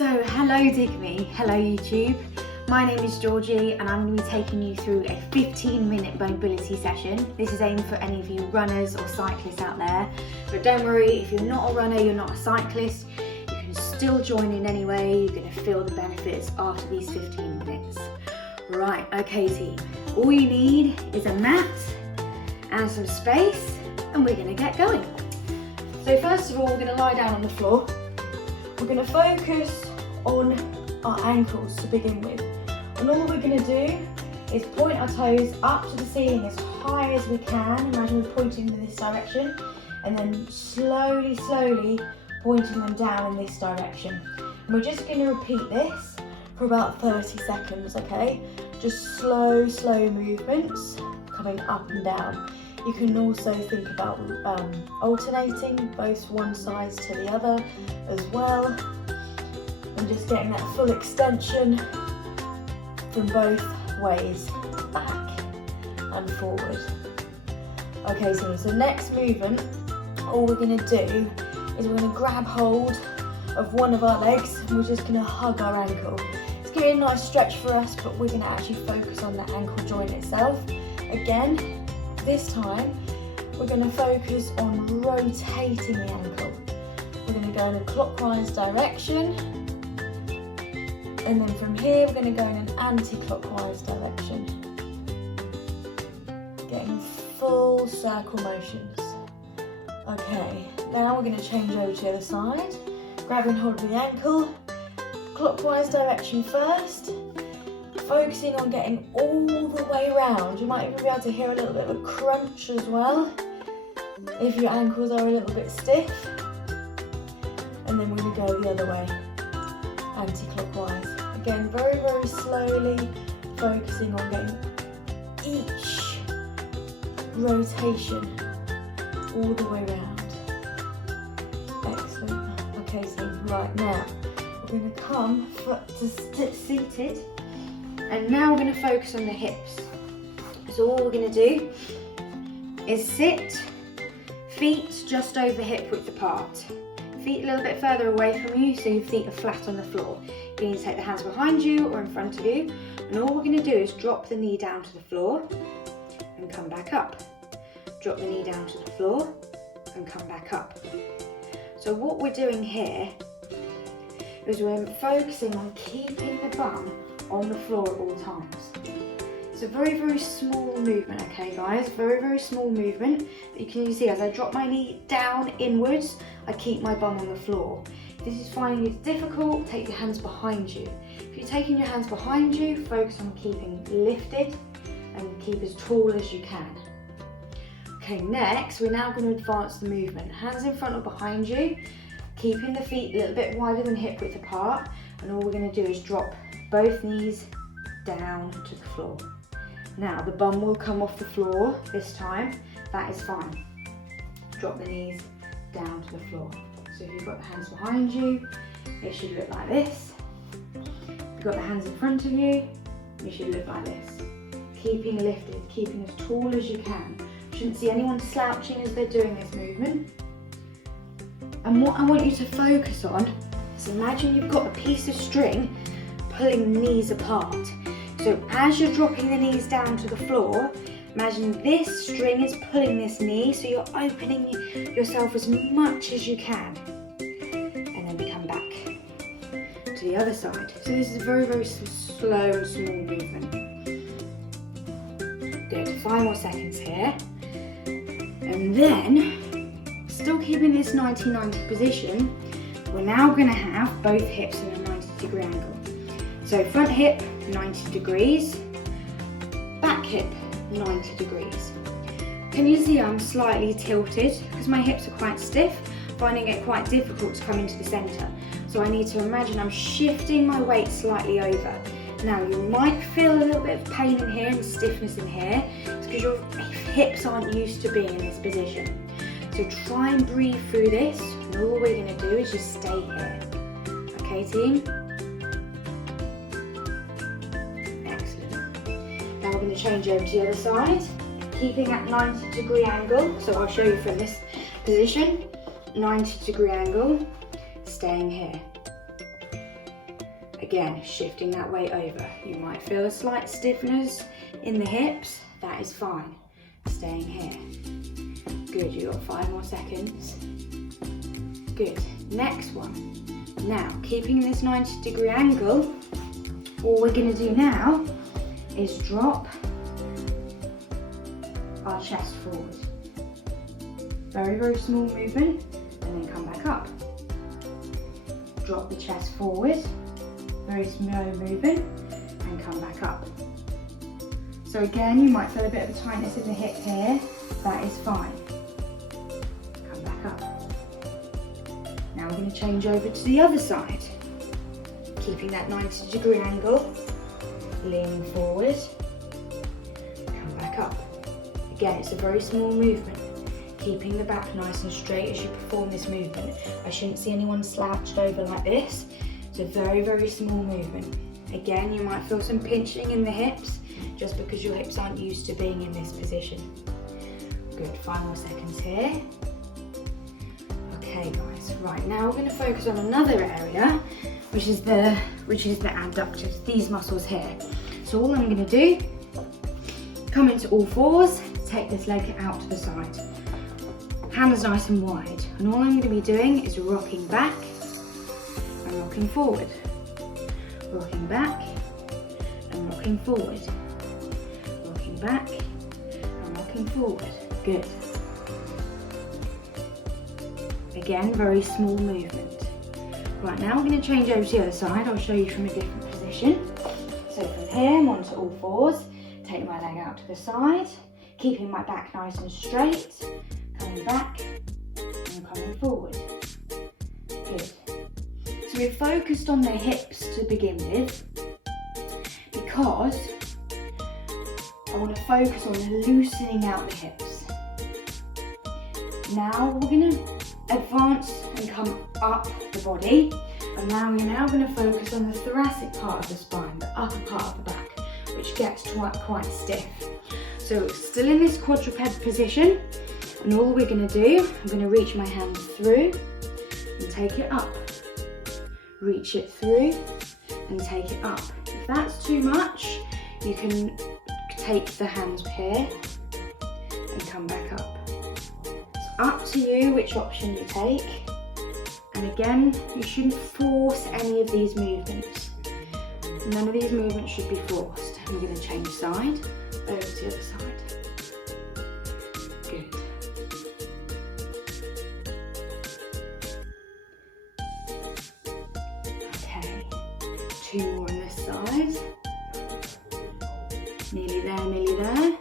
So hello Digme, hello YouTube. My name is Georgie and I'm going to be taking you through a 15-minute mobility session. This is aimed for any of you runners or cyclists out there. But don't worry, if you're not a runner, you're not a cyclist, you can still join in anyway. You're going to feel the benefits after these 15 minutes. Right, okay team. All you need is a mat and some space and we're going to get going. So first of all, we're going to lie down on the floor. We're going to focus on our ankles to begin with. And all we're going to do is point our toes up to the ceiling as high as we can. Imagine we're pointing in this direction. And then slowly pointing them down in this direction. And we're just going to repeat this for about 30 seconds, okay? Just slow movements coming up and down. You can also think about alternating both one side to the other as well, and just getting that full extension from both ways, back and forward. Okay, so next movement, all we're going to do is we're going to grab hold of one of our legs and we're just going to hug our ankle. It's going to be a nice stretch for us, but we're going to actually focus on the ankle joint itself. Again, this time, we're going to focus on rotating the ankle. We're going to go in a clockwise direction, and then from here we're going to go in an anti-clockwise direction. Getting full circle motions. Okay, now we're going to change over to the other side, grabbing hold of the ankle, clockwise direction first. Focusing on getting all the way around. You might even be able to hear a little bit of a crunch as well if your ankles are a little bit stiff. And then we're going to go the other way, anti-clockwise. Again, very slowly focusing on getting each rotation all the way around. Excellent. Okay, so right now we're going to come to seated. And now we're going to focus on the hips. So all we're going to do is sit, feet just over hip width apart. Feet a little bit further away from you so your feet are flat on the floor. You need to take the hands behind you or in front of you. And all we're going to do is drop the knee down to the floor and come back up. Drop the knee down to the floor and come back up. So what we're doing here is we're focusing on keeping the bum on the floor at all times. It's a very small movement, okay guys, very small movement. But you can see as I drop my knee down inwards, I keep my bum on the floor. If this is finding it difficult, take your hands behind you. If you're taking your hands behind you, focus on keeping lifted and keep as tall as you can. Okay, next we're now going to advance the movement. Hands in front or behind you, keeping the feet a little bit wider than hip width apart, and all we're going to do is drop both knees down to the floor. Now the bum will come off the floor this time, that is fine. Drop the knees down to the floor. So if you've got the hands behind you, it should look like this. If you've got the hands in front of you, it should look like this. Keeping lifted, keeping as tall as you can. Shouldn't see anyone slouching as they're doing this movement. And what I want you to focus on is imagine you've got a piece of string pulling the knees apart. So as you're dropping the knees down to the floor, imagine this string is pulling this knee, so you're opening yourself as much as you can. And then we come back to the other side. So this is a very slow and small movement. Good, 5 more seconds here. And then, still keeping this 90-90 position, we're now going to have both hips in a 90-degree angle. So front hip, 90 degrees, back hip, 90 degrees. Can you see I'm slightly tilted because my hips are quite stiff, finding it quite difficult to come into the centre. So I need to imagine I'm shifting my weight slightly over. Now you might feel a little bit of pain in here and stiffness in here. It's because your hips aren't used to being in this position. So try and breathe through this, and all we're going to do is just stay here. Okay team? Now we're going to change over to the other side, keeping that 90-degree angle. So I'll show you from this position, 90-degree angle, staying here. Again, shifting that weight over. You might feel a slight stiffness in the hips. That is fine. Staying here. Good, you got 5 more seconds. Good, next one. Now, keeping this 90-degree angle, all we're gonna do now is drop our chest forward. Very, very small movement, and then come back up. Drop the chest forward, very slow movement, and come back up. So again, you might feel a bit of a tightness in the hip here. That is fine. Come back up. Now we're going to change over to the other side. Keeping that 90-degree angle, leaning forward, come back up. Again, it's a very small movement. Keeping the back nice and straight as you perform this movement. I shouldn't see anyone slouched over like this. It's a very, very small movement. Again, you might feel some pinching in the hips just because your hips aren't used to being in this position. Good, 5 more seconds here. Okay guys, right, now we're going to focus on another area, which is the adductors, these muscles here. So all I'm going to do, come into all fours, take this leg out to the side. Hands nice and wide, and all I'm going to be doing is rocking back and rocking forward. Rocking back and rocking forward. Rocking back and rocking forward. Good. Again, very small movement. Right, now we're going to change over to the other side. I'll show you from a different position. So from here, I'm onto all fours. Take my leg out to the side, keeping my back nice and straight. Coming back and coming forward. Good. So we're focused on the hips to begin with because I want to focus on loosening out the hips. Now we're going to advance and come up the body, and now we're going to focus on the thoracic part of the spine, the upper part of the back, which gets quite stiff. So still in this quadruped position. And all we're going to do, I'm going to reach my hand through and take it up. Reach it through and take it up. If that's too much, you can take the hands here and come back up. It's up to you which option you take. And again, you shouldn't force any of these movements. None of these movements should be forced. I'm going to change side, over to the other side. Good. Okay, 2 more on this side. Nearly there, nearly there.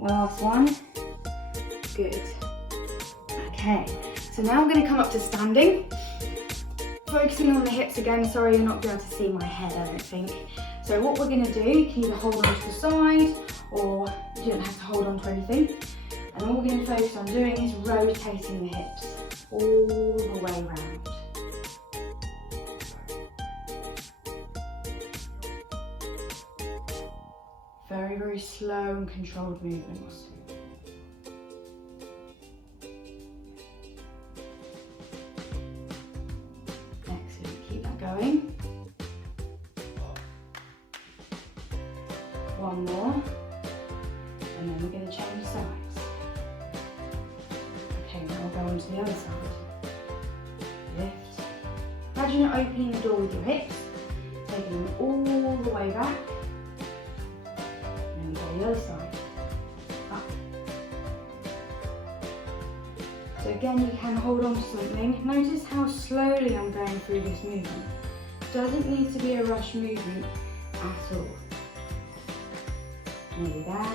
Last one. Good. Okay, so now I'm going to come up to standing. Focusing on the hips again. Sorry, you're not going to be able to see my head, I don't think. So what we're going to do, you can either hold on to the side or you don't have to hold on to anything. And all we're going to focus on doing is rotating the hips all the way around. Very, very slow and controlled movements. Excellent, keep that going. One more, and then we're going to change sides. Okay, now we'll go on to the other side. Lift. Imagine you're opening the door with your hips, taking them all the way back. And then we go the other side. Up. So again, you can hold on to something. Notice how slowly I'm going through this movement. Doesn't need to be a rush movement at all. Nearly there.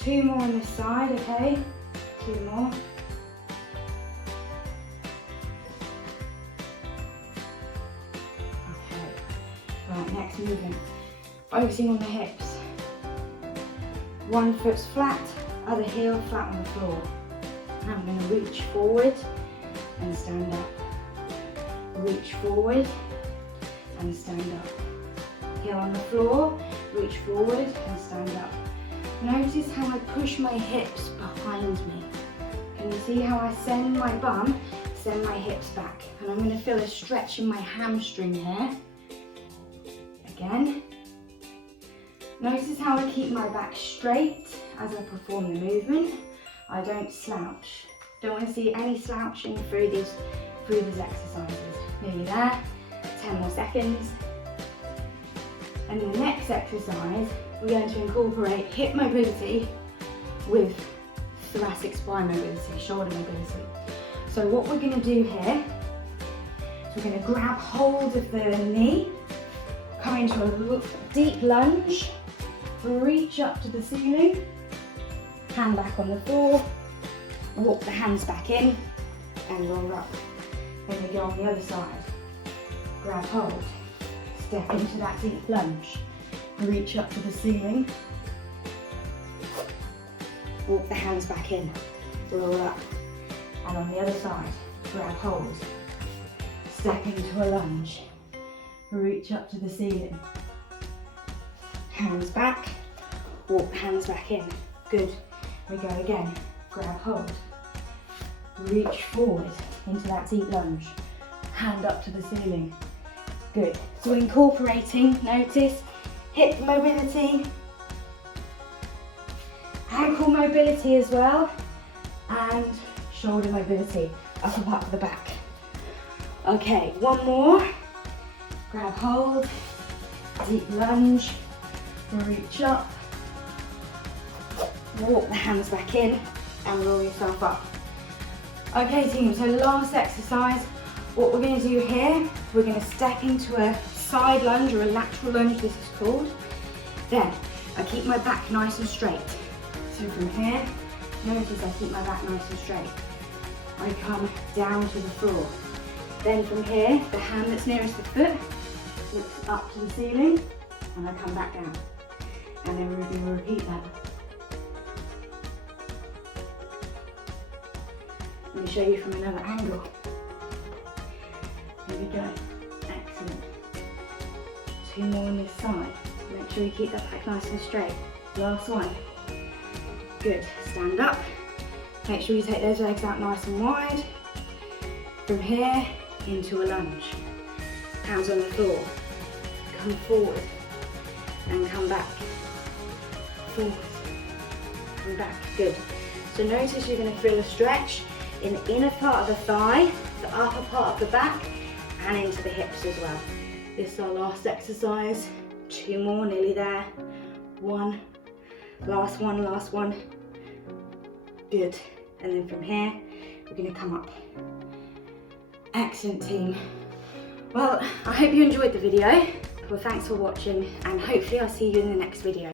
2 more on this side, okay? 2 more. Okay. Right, next movement. Focusing on the hips. One foot's flat, other heel flat on the floor. Now I'm going to reach forward and stand up. Reach forward and stand up. Heel on the floor, reach forward and stand up. Notice how I push my hips behind me. Can you see how I send my bum extend my hips back. And I'm going to feel a stretch in my hamstring here. Again. Notice how I keep my back straight as I perform the movement. I don't slouch. Don't want to see any slouching through these exercises. Nearly there. 10 more seconds. And the next exercise, we're going to incorporate hip mobility with thoracic spine mobility, shoulder mobility. So what we're going to do here is we're going to grab hold of the knee, come into a deep lunge, reach up to the ceiling, hand back on the floor, walk the hands back in and roll up. Then we go on the other side, grab hold, step into that deep lunge, reach up to the ceiling, walk the hands back in, roll up. And on the other side, grab hold, step into a lunge, reach up to the ceiling, hands back, walk the hands back in. Good. We go again. Grab hold, reach forward into that deep lunge, hand up to the ceiling. Good. So incorporating, notice, hip mobility, ankle mobility as well, and shoulder mobility, upper part of the back. Okay, one more. Grab hold, deep lunge, reach up, walk the hands back in and roll yourself up. Okay team, so last exercise, what we're going to do here, we're going to step into a side lunge or a lateral lunge, this is called. Then I keep my back nice and straight. So from here, notice I keep my back nice and straight. I come down to the floor. Then from here, the hand that's nearest the foot lifts up to the ceiling and I come back down. And then we're going to repeat that. Let me show you from another angle. Here we go. Excellent. 2 more on this side. Make sure you keep that back nice and straight. Last one. Good. Stand up. Make sure you take those legs out nice and wide. From here, into a lunge. Hands on the floor. Come forward. And come back. Forward. Come back. Good. So notice you're going to feel a stretch in the inner part of the thigh, the upper part of the back, and into the hips as well. This is our last exercise. 2 more, nearly there. 1. Last one, last one. Good. And then from here, we're going to come up. Excellent team. Well, I hope you enjoyed the video. Well, thanks for watching, and hopefully I'll see you in the next video.